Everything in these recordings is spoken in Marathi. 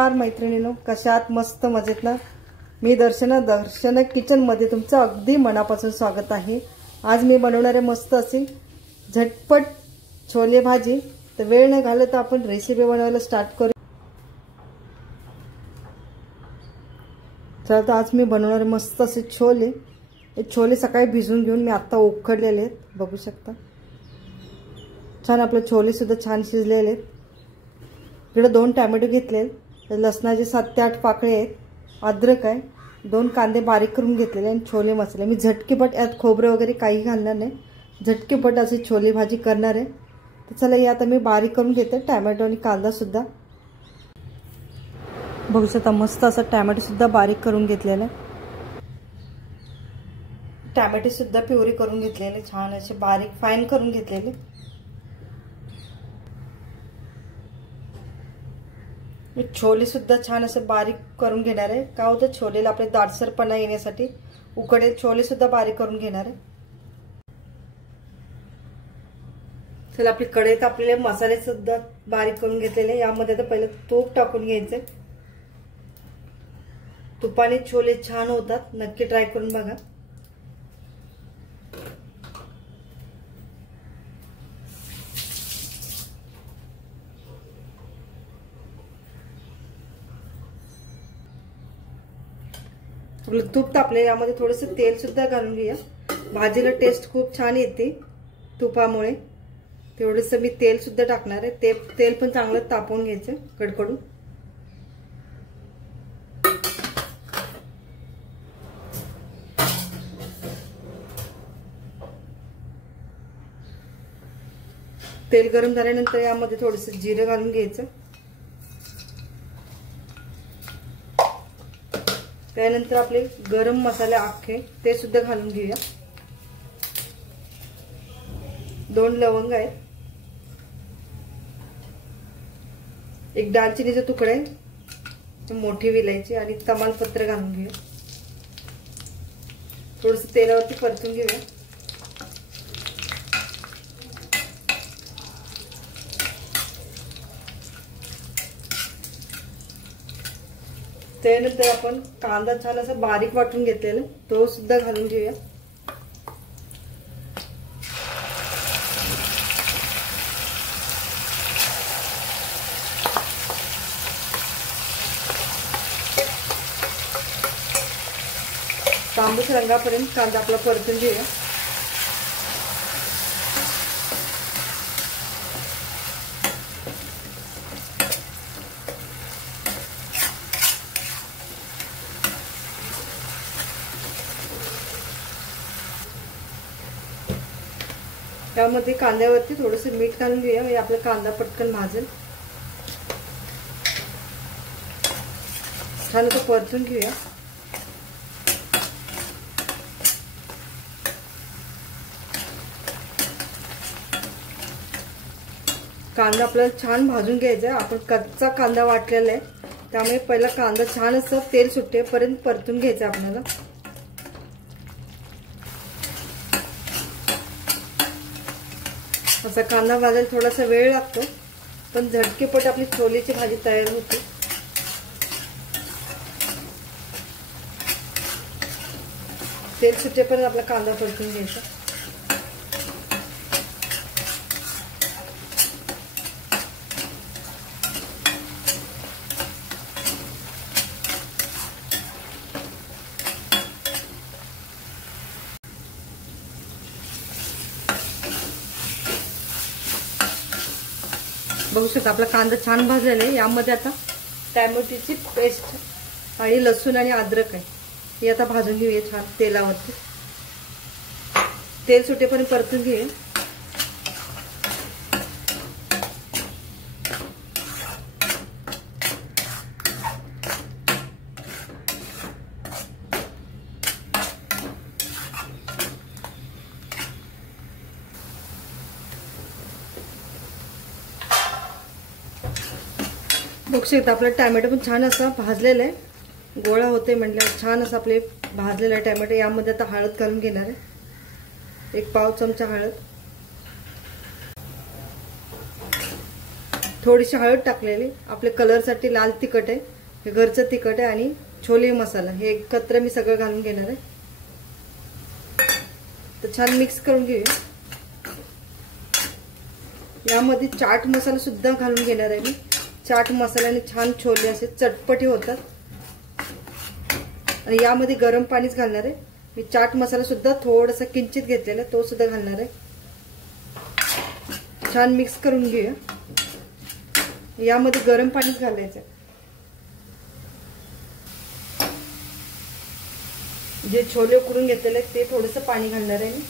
नमस्कार मैत्रिणींनो, कशात? मस्त मजेत ना? मी दर्शन किचन मध्ये तुमचं अगदी मनापासून स्वागत आहे। आज मी बनवणार आहे मस्त अशी झटपट छोले भाजी। तर वेळ न घालवता आपण रेसिपी बनवायला स्टार्ट करू। तर आज मी बनवणार आहे मस्त असे छोले। हे छोले सकाळी भिजवून घेऊन मी आता उकडलेले आहेत, बघू शकता। छान आपले छोले सुद्धा छान शिजलेले आहेत। इकडे 2 टोमॅटो घेतले, लसणाचे 7 ते 8 पाकळे आहेत, अद्रक आहे, 2 कांदे बारीक करून घेतलेले आणि छोले मसाले। मी झटकीपट यात खोबरं वगैरे काही घालणार नाही, झटकीपट अशी छोले भाजी करणार आहे। तर चला हे आता मी बारीक करून घेते टोमॅटो आणि कांदा सुद्धा। बघू शकता मस्त असा टोमॅटो सुद्धा बारीक करून घेतलेला आहे। टोमॅटो सुद्धा प्युरी करून घेतलेले, छान असे बारीक फाईन करून घेतलेले। छोले सुद्धा छान असे बारीक करून घेणार आहे। का होतं छोलेला आपले दाटसरपणा येण्यासाठी उकडेल छोले सुद्धा बारीक करून घेणार आहे। चला आपली कढईत आपले मसाले सुद्धा बारीक करून घेतलेले। यामध्ये आता पहिले तूप टाकून घ्यायचे। तुपाने छोले छान होतात, नक्की ट्राय करून बघा। तूप तापले, यामध्ये थोडंसं तेल सुद्धा घालून घेऊया। भाजीला टेस्ट खूप छान येते तुपामुळे। तेवढंसं मी तेल सुद्धा टाकणार आहे। तेल पण चांगलं तापवून घ्यायचं कडकडून। तेल गरम झाल्यानंतर यामध्ये थोडंसं जिरं घालून घ्यायचं। त्यानंतर आपले गरम मसाले अख्खे ते सुद्धा घालून घेऊया। 2 लवंग आहेत, 1 दालचिनीचा तुकडा आहे, मोठी विलायची आणि तमालपत्र घालून घेऊया। थोडंसं तेलावरती परतून घेऊया। त्यानंतर आपण कांदा छान असा बारीक वाटून घेतलेला तो सुद्धा घालून घेऊया। तांबूस रंगापर्यंत कांदा आपला परतून घेऊया। त्यामध्ये कांद्यावरती थोडंसं मीठ घालून घेऊया, म्हणजे आपला कांदा पटकन भाजेल। छान असं परतून घेऊया। कांदा आपल्याला छान भाजून घ्यायचा आहे। आपण कच्चा कांदा वाटलेला आहे, त्यामुळे पहिला कांदा छान असं तेल सुटेपर्यंत परतून घ्यायचा आपल्याला। असा कांदा भाजायला थोडासा वेळ लागतो, पण झटकेपट आपली छोलेची भाजी तयार होते। तेल सुटेपर्यंत आपला कांदा परतून घ्यायचा। बघू शकता आपला कांदा छान भाजलेला आहे। यामध्ये आता टोमॅटोची पेस्ट आणि लसूण आणि अद्रक आहे, हे आता भाजून घेऊया छान तेलावरती। तेल सुटेपर्यंत परतून घेऊया। बघू शकता आपला टोमॅटो पण छान असा भाजलेला आहे, गोळा होते म्हटल्यावर छान असा आपले भाजलेला टोमॅटो। यामध्ये आता हळद घालून घेणार आहे, 1 पाव चमचा हळद। थोडीशी हळद टाकलेली, आपल्या कलरसाठी लाल तिखट आहे, हे घरचं तिखट आहे आणि छोले मसाला हे एकत्र मी सगळं घालून घेणार आहे. तर छान मिक्स करून घेऊया. यामध्ये चाट मसाला सुद्धा घालून घेणार आहे मी. चाट मसाल्याने छान छोले असे चटपटी होतात. आणि यामध्ये गरम पाणीच घालणार आहे मी. चाट मसाला सुद्धा थोडासा किंचित घेतलेला तो सुद्धा घालणार आहे. छान मिक्स करून घेऊया. यामध्ये गरम पाणीच घालायचं. जे छोले उकडून घेतलेले ते थोडंसं पाणी घालणार आहे मी.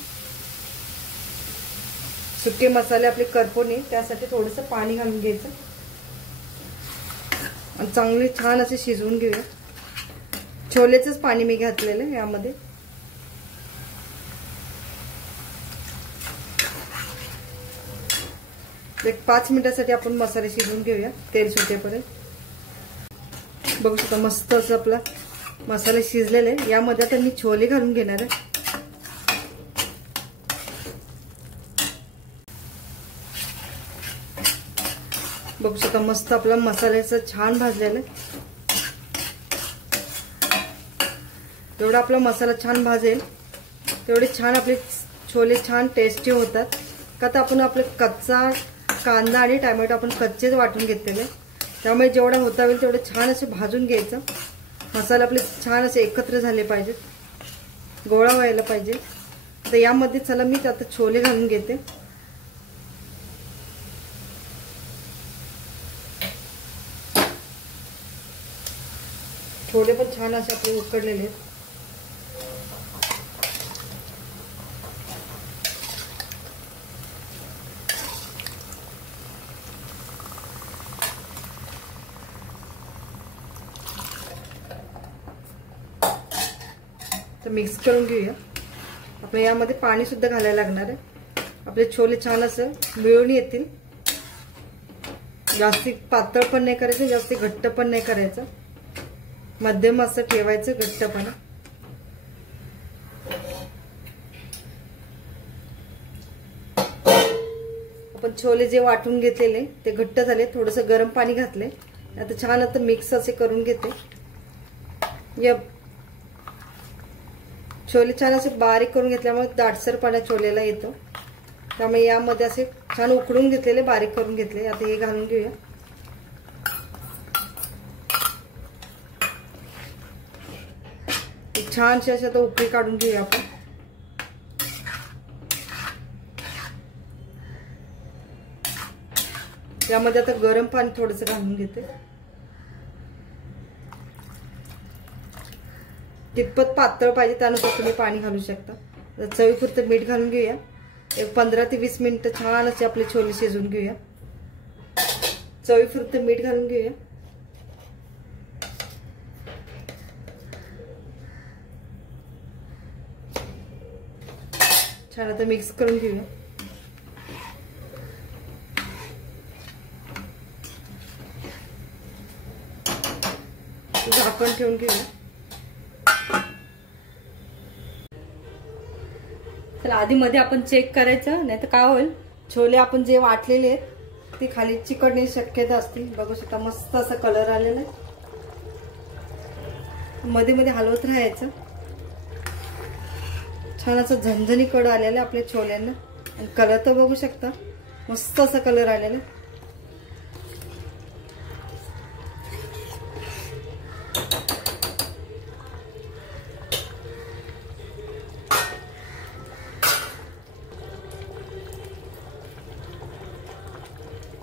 सुके मसाले आपले करपणे त्यासाठी थोडंसं पाणी घालून घ्यायचं आणि चांगले छान असे शिजवून घेऊया. छोलेचंच पाणी मी घातलेलं आहे यामध्ये. एक 5 मिनिटासाठी आपण मसाले शिजवून घेऊया तेल सुटेपर्यंत. बघू शकता मस्त असं आपला मसाले शिजलेले आहे. यामध्ये आता मी छोले घालून घेणार आहे. बघू शकता मस्त आपला मसाल्याचं छान भाजलेलं आहे. जेवढा आपला मसाला छान भाजेल तेवढे छान आपले छोले छान टेस्टी होतात. का तर आपण आपले कच्चा कांदा आणि टोमॅटो आपण कच्चेच वाटून घेतलेले, त्यामुळे जेवढा होता होईल तेवढे छान असे भाजून घ्यायचं. मसाले आपले छान असे एकत्र झाले पाहिजेत, गोळा व्हायला पाहिजे. तर यामध्ये चला मी आता छोले घालून घेते. छोले पण छान असे आपले उकडलेले आहेत. तर मिक्स करून घेऊया. आपल्या यामध्ये पाणी सुद्धा घालायला लागणार आहे. आपले छोले छान असं मिळून येतील. जास्ती पातळ पण नाही करायचं, जास्ती घट्ट पण नाही करायचं, मध्यम असं ठेवायचं घट्टपणा. आपण छोले जे वाटून घेतलेले ते घट्ट झाले. थोडंसं गरम पाणी घातले. आता छान आता मिक्स असे करून घेते. या छोले छान असे बारीक करून घेतल्यामुळे दाटसरपणा छोलेला येतो. त्यामुळे यामध्ये असे छान उकडून घेतलेले बारीक करून घेतले. आता हे घालून घेऊया. छानशी अशी आता उकळी काढून घेऊया आपण. त्यामध्ये आता गरम पाणी थोडंसं घालून घेते. कितपत पातळ पाहिजे त्यानुसार तुम्ही पाणी घालू शकता. चवीपुरतं मीठ घालून घेऊया. एक 15 ते 20 मिनिटं छान असे आपले छोले शिजवून घेऊया. चवीपुरतं मीठ घालून घेऊया. छान आता मिक्स करून घेऊया. झाकण ठेवून घेऊया. तर आधी मध्ये आपण चेक करायचं, नाही तर काय होईल छोले आपण जे वाटलेले आहेत ते खाली चिकटण्याची शक्यता असते. बघू शकता मस्त असा कलर आलेला आहे. मध्ये मध्ये हलवत राहायचं. छान असं झणझणी कड आलेलं आपल्या छोल्यांना. आणि कलर तर बघू शकता मस्त असा कलर आलेला.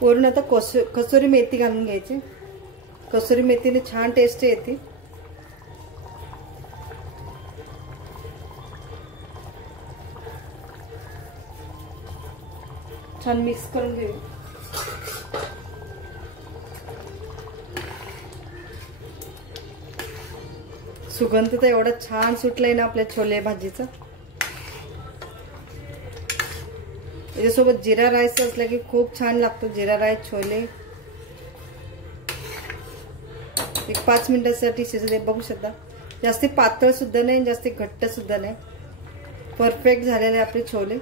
वरून आता कसुरी मेथी घालून घ्यायची. कसुरी मेथीने छान टेस्ट येते. छान मिक्स करून घेऊ. सुगंध तर एवढा छान सुटलाय ना आपल्या छोले भाजीचा. याच्यासोबत जिरा राईस असला की खूप छान लागतो. जिरा राईस छोले. एक 5 मिनिटांसाठी शिजले. बघू शकता जास्ती पातळ सुद्धा नाही, जास्ती घट्ट सुद्धा नाही. परफेक्ट झालेले आपले छोले.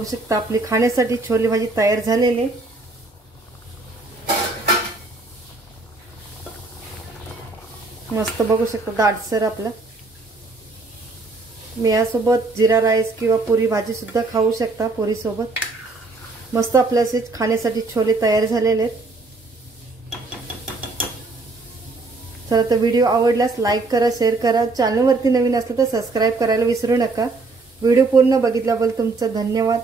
बघू शकता आपली खाण्यासाठी छोले भाजी तयार झालेली. मस्त बघू शकता दाटसर आपलं. मी यासोबत जिरा राईस किंवा पुरी भाजी सुद्धा खाऊ शकता. पुरी सोबत मस्त आपल्या असे खाण्यासाठी छोले तयार झालेले आहेत. चला तर व्हिडिओ आवडल्यास लाईक करा, शेअर करा. चॅनलवरती नवीन असलं तर सबस्क्राईब करायला विसरू नका. व्हिडिओ पूर्ण बघितल्याबद्दल तुमचं धन्यवाद.